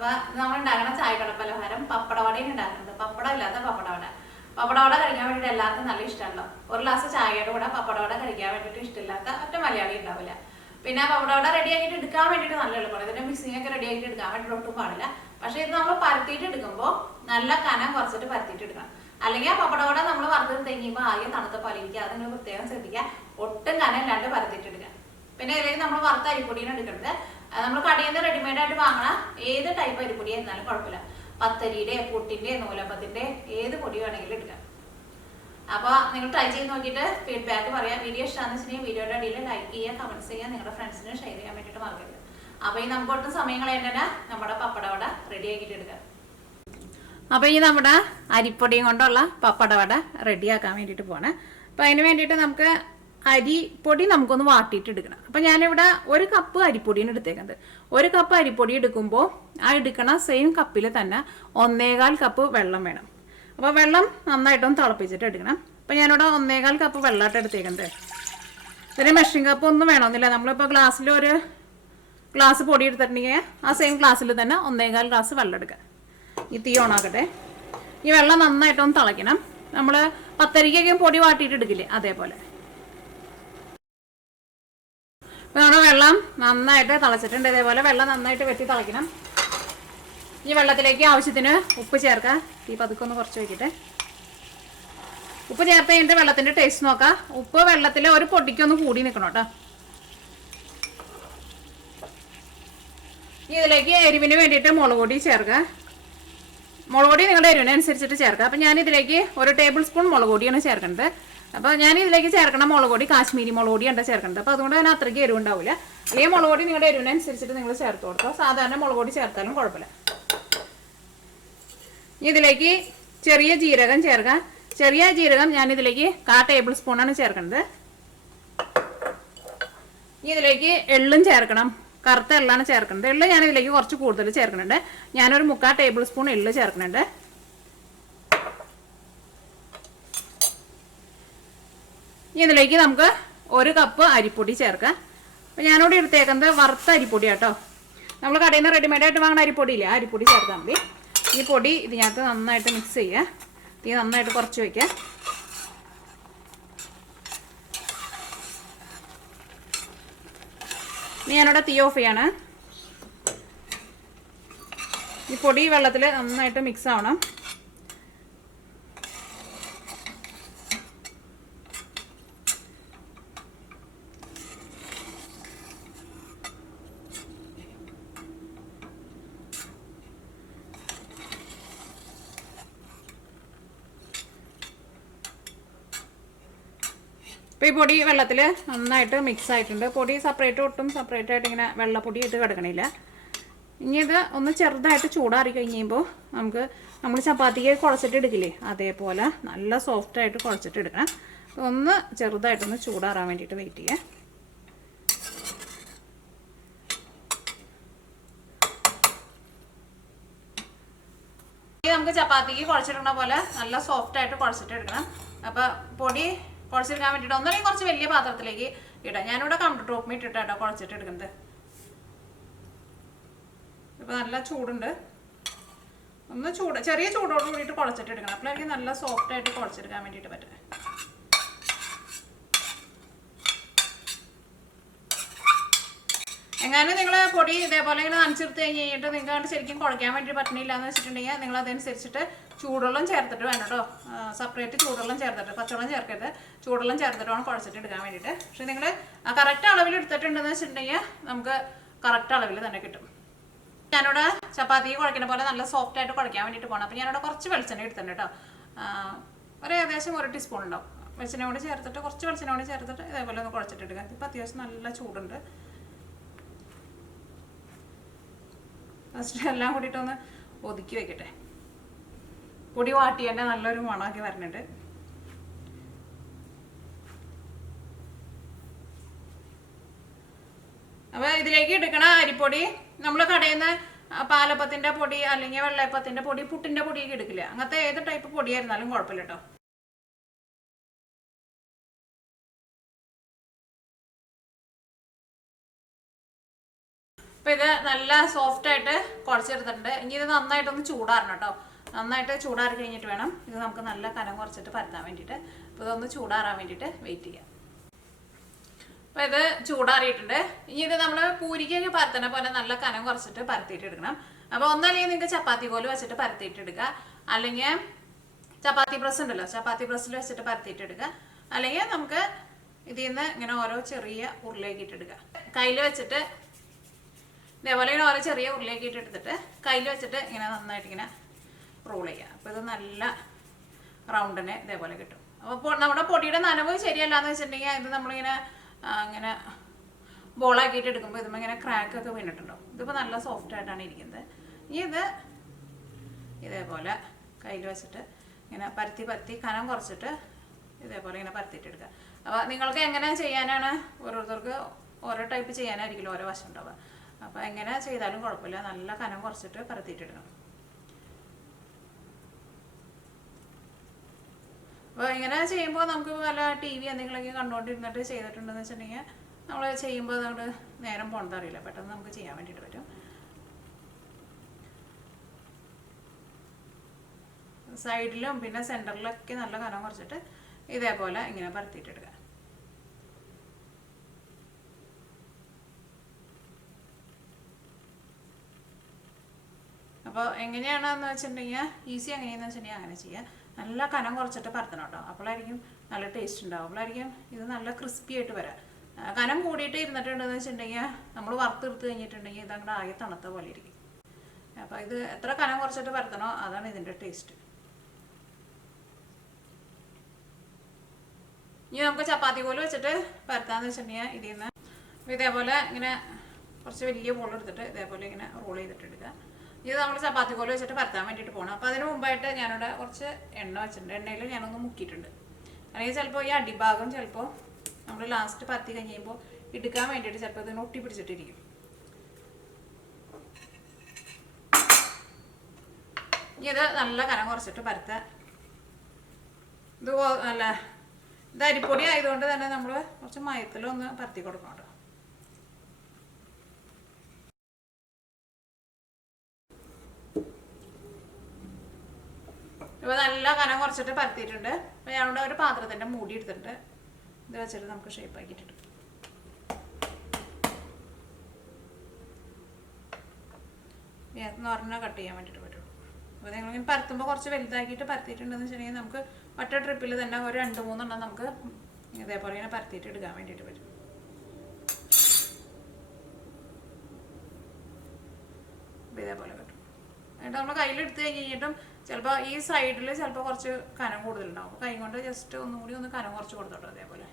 അപ്പൊ നമ്മൾ ഉണ്ടാക്കുന്ന ചായക്കട പലഹാരം പപ്പടവടയാണ് ഉണ്ടാക്കുന്നത്. പപ്പടം ഇല്ലാത്ത പപ്പടവട. പപ്പടവട കഴിക്കാൻ വേണ്ടിയിട്ട് എല്ലാവർക്കും നല്ല ഇഷ്ടമല്ലോ. ഒരു ഗ്ലാസ് ചായയുടെ കൂടെ പപ്പടവട കഴിക്കാൻ വേണ്ടിയിട്ട് ഇഷ്ടമില്ലാത്ത ഒറ്റ മലയാളി ഉണ്ടാവില്ല. പിന്നെ പപ്പടവട റെഡി ആക്കിയിട്ട് എടുക്കാൻ വേണ്ടിയിട്ട് നല്ല എളുപ്പമാണ്. ഇതിന്റെ മിക്സിംഗ് ഒക്കെ റെഡി ആക്കിയിട്ട് എടുക്കാൻ വേണ്ടിയിട്ട് ഒട്ടും പാടില്ല. പക്ഷെ ഇത് നമ്മൾ പരത്തിയിട്ട് എടുക്കുമ്പോൾ നല്ല കനം കുറച്ചിട്ട് പരത്തിയിട്ട് എടുക്കണം. അല്ലെങ്കിൽ ആ പപ്പടവട നമ്മൾ വറുത്ത് തെങ്ങിയുമ്പോൾ ആദ്യം തണുത്ത പാലിരിക്കുക. അത് നിങ്ങൾ പ്രത്യേകം ശ്രദ്ധിക്കുക. ഒട്ടും കനം ഇല്ലാണ്ട് പരത്തിയിട്ട് എടുക്കുക. പിന്നെ ഇതിലേക്ക് നമ്മൾ വറുത്ത അരിപ്പൊടിയാണ് എടുക്കുന്നത്. നമ്മൾ കടയിൽ നിന്ന് റെഡിമെയ്ഡ് ആയിട്ട് വാങ്ങണ ഏത് ടൈപ്പ് അരിപ്പൊടി ആയിരുന്നാലും കുഴപ്പമില്ല. പത്തരിയുടെ, പുട്ടിന്റെ, നൂലപ്പത്തിന്റെ ഏത് പൊടി വേണമെങ്കിലും എടുക്കാം. അപ്പോൾ നിങ്ങൾ ട്രൈ ചെയ്ത് നോക്കിയിട്ട് ഫീഡ്ബാക്ക് പറയാം. വീഡിയോ ഇഷ്ടമാണെന്ന് വെച്ചിട്ടുണ്ടെങ്കിൽ വീഡിയോയുടെ അടിയിൽ ലൈക്ക് ചെയ്യുക, കമന്റ്സ് ചെയ്യുക, നിങ്ങളുടെ ഫ്രണ്ട്സിന് ഷെയർ ചെയ്യാൻ വേണ്ടിയിട്ട് മറക്കരുത്. അപ്പോൾ ഈ നമുക്ക് ഒട്ടും സമയം കളയേണ്ടത് നമ്മുടെ പപ്പടവട റെഡി ആക്കിയിട്ട് എടുക്കാം. അപ്പോൾ ഈ നമ്മുടെ അരിപ്പൊടിയും കൊണ്ടുള്ള പപ്പടവട റെഡിയാക്കാൻ വേണ്ടിയിട്ട് പോവാണ്. അപ്പോൾ അതിന് വേണ്ടിയിട്ട് നമുക്ക് അരിപ്പൊടി നമുക്കൊന്ന് വാട്ടിയിട്ട് എടുക്കണം. അപ്പം ഞാനിവിടെ 1 കപ്പ് അരിപ്പൊടിയാണ് എടുത്തേക്കുന്നത്. 1 കപ്പ് അരിപ്പൊടി എടുക്കുമ്പോൾ ആ എടുക്കണ സെയിം കപ്പിൽ തന്നെ 1.25 കപ്പ് വെള്ളം വേണം. അപ്പോൾ വെള്ളം നന്നായിട്ടൊന്ന് തിളപ്പിച്ചിട്ട് എടുക്കണം. അപ്പം ഞാനിവിടെ 1.25 കപ്പ് വെള്ളമായിട്ട് എടുത്തേക്കുന്നത്. ഇതിന് മെഷറിംഗ് കപ്പ് ഒന്നും വേണമെന്നില്ല. നമ്മളിപ്പോൾ ഗ്ലാസ്സിൽ ഒരു ഗ്ലാസ് പൊടി എടുത്തിട്ടുണ്ടെങ്കിൽ ആ സെയിം ഗ്ലാസ്സിൽ തന്നെ 1.25 ഗ്ലാസ് വെള്ളം എടുക്കുക. ഈ തീ ഓണാക്കട്ടെ. ഈ വെള്ളം നന്നായിട്ടൊന്ന് തിളയ്ക്കണം. നമ്മൾ പത്തരിക്കൊക്കെ പൊടി വാട്ടിയിട്ട് എടുക്കില്ലേ, അതേപോലെ. അപ്പോൾ നമ്മുടെ വെള്ളം നന്നായിട്ട് തിളച്ചിട്ടുണ്ട്. ഇതേപോലെ വെള്ളം നന്നായിട്ട് വെട്ടി തിളയ്ക്കണം. ഈ വെള്ളത്തിലേക്ക് ആവശ്യത്തിന് ഉപ്പ് ചേർക്കുക. ഈ പതുക്കെ ഒന്ന് കുറച്ച് വയ്ക്കട്ടെ. ഉപ്പ് ചേർത്ത് കഴിഞ്ഞിട്ട് വെള്ളത്തിൻ്റെ ടേസ്റ്റ് നോക്കാം. ഉപ്പ് വെള്ളത്തിൽ ഒരു പൊടിക്കൊന്ന് കൂടി നിൽക്കണം കേട്ടോ. ഇതിലേക്ക് എരിവിന് വേണ്ടിയിട്ട് മുളക് പൊടി ചേർക്കുക. മുളക് പൊടി നിങ്ങളുടെ എരിവിനനുസരിച്ചിട്ട് ചേർക്കുക. അപ്പം ഞാനിതിലേക്ക് 1 ടേബിൾ സ്പൂൺ മുളക് പൊടിയാണ് ചേർക്കുന്നത്. അപ്പോൾ ഞാൻ ഇതിലേക്ക് ചേർക്കണം മുളക് പൊടി കാശ്മീരി മുളക് പൊടിയാണ് ചേർക്കുന്നത്. അപ്പോൾ അതുകൊണ്ട് തന്നെ അത്രയ്ക്ക് എരിവുണ്ടാവില്ല. ഈ മുളക് പൊടി നിങ്ങളുടെ എരിവിനനുസരിച്ചിട്ട് നിങ്ങൾ ചേർത്ത് കൊടുക്കുക. സാധാരണ മുളക് പൊടി ചേർത്താലും കുഴപ്പമില്ല. ഇതിലേക്ക് ചെറിയ ജീരകം ചേർക്കുക. ചെറിയ ജീരകം ഞാനിതിലേക്ക് 1/4 ടേബിൾ സ്പൂണാണ് ചേർക്കുന്നത്. ഇതിലേക്ക് എള്ളും ചേർക്കണം. കറുത്ത എള്ളാണ് ചേർക്കുന്നത്. എള്ള് ഞാനിതിലേക്ക് കുറച്ച് കൂടുതൽ ചേർക്കുന്നുണ്ട്. ഞാനൊരു 3/4 ടേബിൾ സ്പൂൺ എള്ള് ചേർക്കുന്നുണ്ട്. ഇതിലേക്ക് നമുക്ക് 1 കപ്പ് അരിപ്പൊടി ചേർക്കാം. അപ്പോൾ ഞാനിവിടെ എടുത്തേക്കുന്നത് വറുത്ത അരിപ്പൊടി കേട്ടോ. നമ്മൾ കടയിൽ നിന്ന് റെഡിമെയ്ഡായിട്ട് വാങ്ങുന്ന അരിപ്പൊടി ഇല്ലേ, അരിപ്പൊടി ചേർത്താൽ മതി. ഈ പൊടി ഇതിനകത്ത് നന്നായിട്ട് മിക്സ് ചെയ്യുക. തീ നന്നായിട്ട് കുറച്ച് വയ്ക്കുക. ഇനി ഞാനിവിടെ തീ ഓഫ് ചെയ്യാണ്. ഈ പൊടി വെള്ളത്തിൽ നന്നായിട്ട് മിക്സ് ആവണം. ഇപ്പോൾ ഈ പൊടി വെള്ളത്തിൽ നന്നായിട്ട് മിക്സ് ആയിട്ടുണ്ട്. പൊടി ഒട്ടും സെപ്പറേറ്റ് ആയിട്ട് ഇങ്ങനെ വെള്ളപ്പൊടി ഇട്ട് കിടക്കണില്ല. ഇനി ഇത് ഒന്ന് ചെറുതായിട്ട് ചൂടാറി കഴിയുമ്പോൾ നമ്മൾ ചപ്പാത്തിക്ക് കുഴച്ചിട്ട് എടുക്കില്ലേ, അതേപോലെ നല്ല സോഫ്റ്റായിട്ട് കുഴച്ചിട്ട് എടുക്കണം. ഒന്ന് ചെറുതായിട്ടൊന്ന് ചൂടാറാൻ വേണ്ടിയിട്ട് വെയിറ്റ് ചെയ്യുക. നമുക്ക് ചപ്പാത്തിക്ക് കുഴച്ചിടുന്ന പോലെ നല്ല സോഫ്റ്റായിട്ട് കുഴച്ചിട്ട് എടുക്കണം. അപ്പോൾ പൊടി കുഴച്ചെടുക്കാൻ വേണ്ടിയിട്ട് ഒന്നല്ലെങ്കിൽ കുറച്ച് വലിയ പാത്രത്തിലേക്ക് ഇടാം. ഞാനിവിടെ കൗണ്ടർ ടോപ്പിൽ ഇട്ടിട്ടാണ് കുഴച്ചിട്ട് എടുക്കുന്നത്. ഇപ്പോൾ നല്ല ചൂടുണ്ട്. ചെറിയ ചൂടോട് കൂടിയിട്ട് കുഴച്ചിട്ട് എടുക്കണം. അപ്പോഴേക്ക് നല്ല സോഫ്റ്റായിട്ട് കുഴച്ചെടുക്കാൻ വേണ്ടിയിട്ട് പറ്റും. എങ്ങാനും നിങ്ങൾ പൊടി ഇതേപോലെ ഇങ്ങനെ നനച്ചെടുത്ത് കഴിഞ്ഞിട്ട് നിങ്ങൾക്ക് ശരിക്കും കുഴയ്ക്കാൻ വേണ്ടി പറ്റണില്ല എന്ന് വെച്ചിട്ടുണ്ടെങ്കിൽ നിങ്ങൾ അതനുസരിച്ചിട്ട് ചൂടുവെള്ളം ചേർത്തിട്ട് വേണം കേട്ടോ. സെപ്പറേറ്റ് ചൂടുവെള്ളം ചേർത്തിട്ട്, പച്ചവെള്ളം ചേർക്കരുത്, ചൂടുവെള്ളം ചേർത്തിട്ട് വേണം കുഴച്ചിട്ട് എടുക്കാൻ വേണ്ടിയിട്ട്. പക്ഷെ നിങ്ങൾ കറക്റ്റ് അളവിൽ എടുത്തിട്ടുണ്ടെന്ന് വെച്ചിട്ടുണ്ടെങ്കിൽ നമുക്ക് കറക്റ്റ് അളവിൽ തന്നെ കിട്ടും. ഞാനിവിടെ ചപ്പാത്തി കുഴക്കുന്ന പോലെ നല്ല സോഫ്റ്റായിട്ട് കുഴയ്ക്കാൻ വേണ്ടിയിട്ട് പോകണം. അപ്പോൾ ഞാനിവിടെ കുറച്ച് വെളിച്ചെണ്ണ എടുത്തിട്ടുണ്ട് കേട്ടോ. ഏകദേശം 1 ടീസ്പൂൺ ഉണ്ടാവും. വെളിച്ചെണ്ണ കൂടി ചേർത്തിട്ട്, കുറച്ച് വെളിച്ചെണ്ണ കൂടി ചേർത്തിട്ട് ഇതേപോലെ ഒന്ന് കുഴച്ചിട്ട് എടുക്കുക. ഇപ്പോൾ അത്യാവശ്യം നല്ല ചൂടുണ്ട്. ഫസ്റ്റ് എല്ലാം കൂടിയിട്ടൊന്ന് ഒതുക്കി വെക്കട്ടെ. പൊടി വാട്ടി തന്നെ നല്ലൊരു മണമൊക്കെ വരുന്നുണ്ട്. അപ്പോൾ ഇതിലേക്ക് എടുക്കണ അരിപ്പൊടി നമ്മൾ കടയിൽ നിന്ന് പാലപ്പത്തിൻ്റെ പൊടി അല്ലെങ്കിൽ വെള്ളയപ്പത്തിൻ്റെ പൊടി, പുട്ടിൻ്റെ പൊടിയൊക്കെ എടുക്കില്ല. അങ്ങനത്തെ ഏത് ടൈപ്പ് പൊടിയായിരുന്നാലും കുഴപ്പമില്ല കേട്ടോ. അപ്പോൾ ഇത് നല്ല സോഫ്റ്റായിട്ട് കുഴച്ചെടുത്തിട്ടുണ്ട്. ഇനി ഇത് നന്നായിട്ടൊന്ന് ചൂടാറണം കേട്ടോ. നന്നായിട്ട് ചൂടാറി കഴിഞ്ഞിട്ട് വേണം ഇത് നമുക്ക് നല്ല കനം കുറച്ചിട്ട് പരത്താൻ വേണ്ടിയിട്ട്. അപ്പോൾ ഇതൊന്ന് ചൂടാറാൻ വേണ്ടിയിട്ട് വെയിറ്റ് ചെയ്യാം. അപ്പോൾ ഇത് ചൂടാറിയിട്ടുണ്ട്. ഇനി ഇത് നമ്മൾ പൂരിക്കൊക്കെ പരത്തണ പോലെ നല്ല കനം കുറച്ചിട്ട് പരത്തിയിട്ട് എടുക്കണം. അപ്പോൾ ഒന്നല്ലെങ്കിൽ നിങ്ങൾക്ക് ചപ്പാത്തി പോലെ വെച്ചിട്ട് പരത്തിയിട്ട് എടുക്കുക, അല്ലെങ്കിൽ ചപ്പാത്തി പ്രസ് ഉണ്ടല്ലോ, ചപ്പാത്തി പ്രസ്സിൽ വെച്ചിട്ട് പരത്തിയിട്ട് എടുക്കുക, അല്ലെങ്കിൽ നമുക്ക് ഇതിൽ നിന്ന് ഇങ്ങനെ ഓരോ ചെറിയ ഉരുളയാക്കിയിട്ട് എടുക്കുക. കയ്യിൽ വെച്ചിട്ട് ഇതേപോലെ ഇങ്ങനെ ഓരോ ചെറിയ ഉരുളയാക്കിയിട്ട് എടുത്തിട്ട് കയ്യിൽ വെച്ചിട്ട് ഇങ്ങനെ നന്നായിട്ട് ഇങ്ങനെ റോൾ ചെയ്യുക. അപ്പോൾ ഇത് നല്ല റൗണ്ടിന് ഇതേപോലെ കിട്ടും. അപ്പോൾ നമ്മുടെ പൊടിയുടെ നനവ് ശരിയല്ലാന്ന് വെച്ചിട്ടുണ്ടെങ്കിൽ ഇത് നമ്മളിങ്ങനെ ഇങ്ങനെ ബോളാക്കിയിട്ട് എടുക്കുമ്പോൾ ഇതുമ്പോൾ ഇങ്ങനെ ക്രാക്കൊക്കെ വീണിട്ടുണ്ടാവും. ഇതിപ്പോൾ നല്ല സോഫ്റ്റ് ആയിട്ടാണ് ഇരിക്കുന്നത്. ഇനി ഇത് ഇതേപോലെ കയ്യിൽ വെച്ചിട്ട് ഇങ്ങനെ പരത്തി പരത്തി കനം കുറച്ചിട്ട് ഇതേപോലെ ഇങ്ങനെ പരത്തിയിട്ടെടുക്കുക. അപ്പോൾ നിങ്ങൾക്ക് എങ്ങനെ ചെയ്യാനാണ്, ഓരോരുത്തർക്ക് ഓരോ ടൈപ്പ് ചെയ്യാനായിരിക്കില്ല ഓരോ വശം ഉണ്ടാവുക. അപ്പോൾ എങ്ങനെ ചെയ്താലും കുഴപ്പമില്ല, നല്ല കനം കുറച്ചിട്ട് പരത്തിയിട്ടെടുക്കണം. അപ്പോൾ ഇങ്ങനെ ചെയ്യുമ്പോൾ നമുക്ക് വല്ല TV എന്തെങ്കിലുമൊക്കെ കണ്ടുകൊണ്ടിരുന്നിട്ട് ചെയ്തിട്ടുണ്ടെന്ന് വെച്ചിട്ടുണ്ടെങ്കിൽ നമ്മൾ ചെയ്യുമ്പോൾ അതുകൊണ്ട് നേരം പോണതറിയില്ല, പെട്ടെന്ന് നമുക്ക് ചെയ്യാൻ വേണ്ടിയിട്ട് പറ്റും. സൈഡിലും പിന്നെ സെൻറ്ററിലൊക്കെ നല്ല കനം കുറച്ചിട്ട് ഇതേപോലെ ഇങ്ങനെ പരത്തിയിട്ടെടുക്കുക. അപ്പോൾ എങ്ങനെയാണെന്ന് വെച്ചിട്ടുണ്ടെങ്കിൽ ഈസി എങ്ങനെയാണെന്ന് വെച്ചിട്ടുണ്ടെങ്കിൽ അങ്ങനെ ചെയ്യുക. നല്ല കനം കുറച്ചിട്ട് പരത്തണം കേട്ടോ. അപ്പോഴായിരിക്കും നല്ല ടേസ്റ്റ് ഉണ്ടാവും. അപ്പോഴായിരിക്കും ഇത് നല്ല ക്രിസ്പി ആയിട്ട് വരാം. കനം കൂടിയിട്ട് ഇരുന്നിട്ടുണ്ടെന്ന് വെച്ചിട്ടുണ്ടെങ്കിൽ നമ്മൾ വറുത്തെടുത്ത് കഴിഞ്ഞിട്ടുണ്ടെങ്കിൽ ഇതങ്ങോട്ട് ആകെ തണുത്ത പോലെ ഇരിക്കും. അപ്പോൾ ഇത് എത്ര കനം കുറച്ചിട്ട് പരത്തണോ അതാണ് ഇതിൻ്റെ ടേസ്റ്റ്. ഇനി നമുക്ക് ചപ്പാത്തി പോലെ വെച്ചിട്ട് പരത്താന്ന് വെച്ചിട്ടുണ്ടെങ്കിൽ ഇതിൽ നിന്ന് ഇതേപോലെ ഇങ്ങനെ കുറച്ച് വലിയ ബോൾ എടുത്തിട്ട് ഇതേപോലെ ഇങ്ങനെ റോൾ ചെയ്തിട്ടെടുക്കുക. ഇത് നമ്മൾ ചപ്പാത്തി പോലെ വെച്ചിട്ട് പരത്താൻ വേണ്ടിയിട്ട് പോകണം. അപ്പോൾ അതിന് മുമ്പായിട്ട് ഞാനിവിടെ കുറച്ച് എണ്ണ വെച്ചിട്ടുണ്ട്. എണ്ണയിൽ ഞാനൊന്ന് മുക്കിയിട്ടുണ്ട്. അല്ലെങ്കിൽ ചിലപ്പോൾ ഈ അടിഭാഗം ചിലപ്പോൾ നമ്മൾ ലാസ്റ്റ് പരത്തി കഴിയുമ്പോൾ എടുക്കാൻ വേണ്ടിയിട്ട് ചിലപ്പോൾ ഇതിന് ഒട്ടി പിടിച്ചിട്ടിരിക്കും. ഇത് നല്ല കനം കുറച്ചിട്ട് പരത്താൻ. ഇത് നല്ല ഇത് അരിപ്പൊടി ആയതുകൊണ്ട് തന്നെ നമ്മൾ കുറച്ച് മയത്തിലൊന്ന് പരത്തി കൊടുക്കണം കേട്ടോ. ഇപ്പോൾ നല്ല കനം കുറച്ചിട്ട് പരത്തിയിട്ടുണ്ട്. അപ്പോൾ ഞാനിവിടെ ഒരു പാത്രത്തിൻ്റെ മൂടി എടുത്തിട്ടുണ്ട്. ഇത് വെച്ചിട്ട് നമുക്ക് ഷേപ്പ് ആക്കിയിട്ടുണ്ട്. എന്ന് പറഞ്ഞാൽ കട്ട് ചെയ്യാൻ വേണ്ടിയിട്ട് പറ്റുള്ളൂ. അപ്പോൾ നിങ്ങളിങ്ങനെ പരത്തുമ്പോൾ കുറച്ച് വലുതാക്കിയിട്ട് പരത്തിയിട്ടുണ്ടെന്ന് വെച്ചിട്ടുണ്ടെങ്കിൽ നമുക്ക് ഒറ്റ ട്രിപ്പിൽ തന്നെ ഒരു 2-3 എണ്ണം നമുക്ക് ഇതേപോലെ ഇങ്ങനെ പരത്തിയിട്ട് എടുക്കാൻ വേണ്ടിയിട്ട് പറ്റും. അപ്പോൾ ഇതേപോലെ കിട്ടും. എന്നിട്ട് നമ്മൾ കയ്യിലെടുത്ത് കഴിഞ്ഞിട്ടും ചിലപ്പോൾ ഈ സൈഡിൽ ചിലപ്പോൾ കുറച്ച് കനം കൂടുതലുണ്ടാവും. കൈ കൊണ്ട് ജസ്റ്റ് ഒന്നുകൂടി ഒന്ന് കനം കുറച്ച് കൊടുത്തോട്ടോ. അതേപോലെ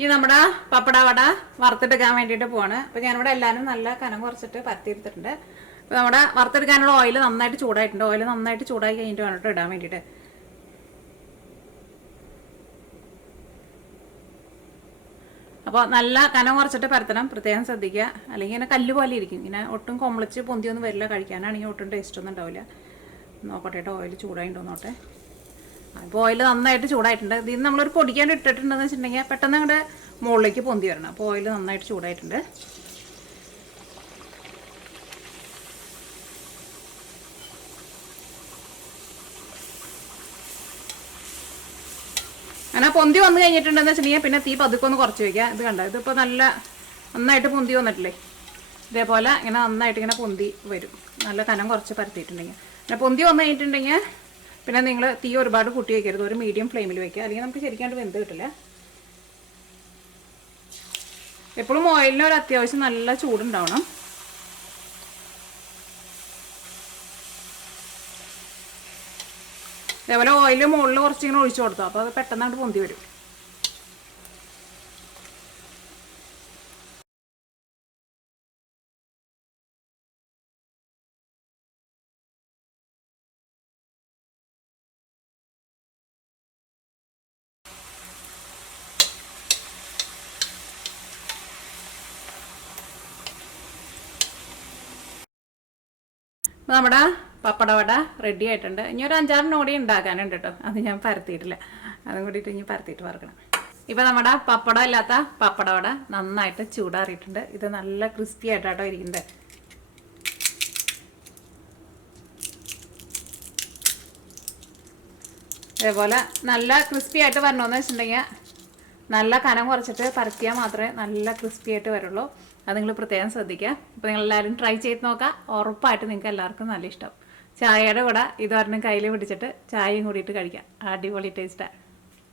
ഈ നമ്മുടെ പപ്പട വട വറുത്തെടുക്കാൻ വേണ്ടിയിട്ട് പോവാണ്. അപ്പോൾ ഞാനിവിടെ എല്ലാവരും നല്ല കനം കുറച്ചിട്ട് പരത്തിയെടുത്തിട്ടുണ്ട്. അപ്പോൾ നമ്മുടെ വറുത്തെടുക്കാനുള്ള ഓയിൽ നന്നായിട്ട് ചൂടായിട്ടുണ്ട്. ഓയിൽ നന്നായിട്ട് ചൂടായി കഴിഞ്ഞിട്ട് വേണം ഇടാൻ വേണ്ടിയിട്ട്. അപ്പോൾ നല്ല കനം കുറച്ചിട്ട് പരത്തണം, പ്രത്യേകം ശ്രദ്ധിക്കുക. അല്ലെങ്കിൽ ഇങ്ങനെ കല്ല് പോലെ ഇരിക്കും. ഇങ്ങനെ ഒട്ടും കൊമളിച്ച് പൊന്തിയൊന്നും വരില്ല. കഴിക്കാനാണെങ്കിൽ ഒട്ടും ടേസ്റ്റ് ഒന്നും ഉണ്ടാവില്ല. നോക്കട്ടെ കേട്ടോ, ഓയിൽ ചൂടായിട്ടുണ്ടോ നോട്ടെ. അപ്പോൾ ഓയിൽ നന്നായിട്ട് ചൂടായിട്ടുണ്ട്. ഇതിന് നമ്മളൊരു പൊടിക്കാണ്ട് ഇട്ടിട്ടുണ്ടെന്ന് വെച്ചിട്ടുണ്ടെങ്കിൽ പെട്ടെന്ന് അങ്ങോട്ട് മുകളിലേക്ക് പൊന്തി വരണം. അപ്പോൾ ഓയിൽ നന്നായിട്ട് ചൂടായിട്ടുണ്ട്. അങ്ങനെ പൊന്തി വന്നു കഴിഞ്ഞിട്ടുണ്ടെന്ന് വെച്ചിട്ടുണ്ടെങ്കിൽ പിന്നെ തീ പതുക്കൊന്ന് കുറച്ച് വയ്ക്കുക. ഇത് കണ്ടോ, ഇതിപ്പോൾ നന്നായിട്ട് പൊന്തി വന്നിട്ടില്ലേ. ഇതേപോലെ ഇങ്ങനെ നന്നായിട്ട് ഇങ്ങനെ പൊന്തി വരും. നല്ല കനം കുറച്ച് പരത്തിയിട്ടുണ്ടെങ്കിൽ. പിന്നെ പൊന്തി വന്നു കഴിഞ്ഞിട്ടുണ്ടെങ്കിൽ പിന്നെ നിങ്ങൾ തീ ഒരുപാട് കൂട്ടി വയ്ക്കരുത്. ഒരു മീഡിയം ഫ്ലെയിമിൽ വയ്ക്കുക. അല്ലെങ്കിൽ നമുക്ക് ശരിക്കാണ്ട് വെന്ത് കിട്ടില്ല. എപ്പോഴും ഓയിലിന് ഒരു അത്യാവശ്യം നല്ല ചൂടുണ്ടാവണം. അതേപോലെ ഓയിൽ മുകളിൽ കുറച്ചിങ്ങനെ ഒഴിച്ചു കൊടുത്തു. അപ്പോൾ അത് പെട്ടെന്നായിട്ട് പൊന്തി വരും. നമ്മുടെ പപ്പടവട റെഡി ആയിട്ടുണ്ട്. ഇനി ഒരു 5-6 കൂടി ഉണ്ടാക്കാനുണ്ട് കേട്ടോ. അത് ഞാൻ പരത്തിയിട്ടില്ല. അതും കൂടിയിട്ട് ഇനി പരത്തിയിട്ട് വറക്കണം. ഇപ്പം നമ്മുടെ പപ്പടം ഇല്ലാത്ത പപ്പടവട നന്നായിട്ട് ചൂടാറിയിട്ടുണ്ട്. ഇത് നല്ല ക്രിസ്പി ആയിട്ടാട്ടോ ഇരിക്കുന്നത്. അതേപോലെ നല്ല ക്രിസ്പി ആയിട്ട് വരണമെന്ന് വെച്ചിട്ടുണ്ടെങ്കിൽ നല്ല കനം കുറച്ചിട്ട് പരത്തിയാൽ മാത്രമേ നല്ല ക്രിസ്പി ആയിട്ട് വരുള്ളൂ. അത് നിങ്ങൾ പ്രത്യേകം ശ്രദ്ധിക്കുക. അപ്പോൾ നിങ്ങളെല്ലാവരും ട്രൈ ചെയ്ത് നോക്കുക. ഉറപ്പായിട്ട് നിങ്ങൾക്ക് എല്ലാവർക്കും നല്ല ഇഷ്ടം. ചായയുടെ കൂടെ ഇതൊരെണ്ണം കയ്യിൽ പിടിച്ചിട്ട് ചായയും കൂടിയിട്ട് കഴിക്കാം. അടിപൊളി ടേസ്റ്റാണ്.